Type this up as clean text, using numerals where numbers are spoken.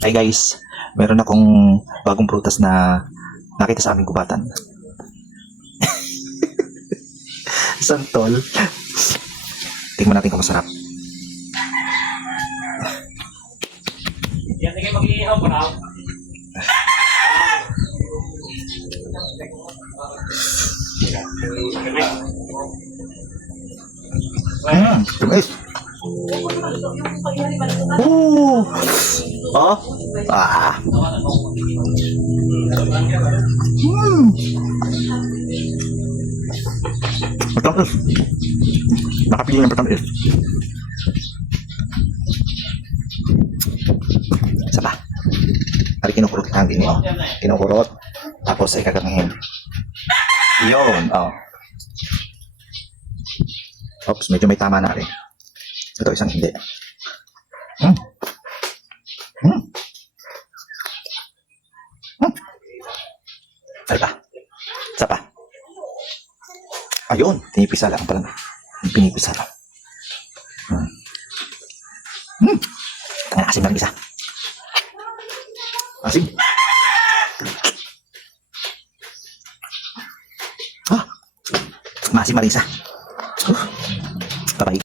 Hi guys, meron akong bagong prutas na nakita sa aming gubatan. Santol. Tingnan natin kung masarap. Yan, sige, mag-iihaw pa na. Tumis. Oh. Oh. Ah. Matamis. Nakapili ng matamis. Isa pa. Hari kinukurot lang din yun. Kinukurot. Tapos ay kaganghin. Yun. Oh. Oops, medyo may tama na rin. Ito isang hindi. Hmm. Hmm. Hmm. Isa pa. Isa pa. Ayun, pinipisa lang pala. Pinipisa lang. Hmm. Hmm. Ang asim lang isa. Asim. Ah. Maasim lang isa. Bye-bye.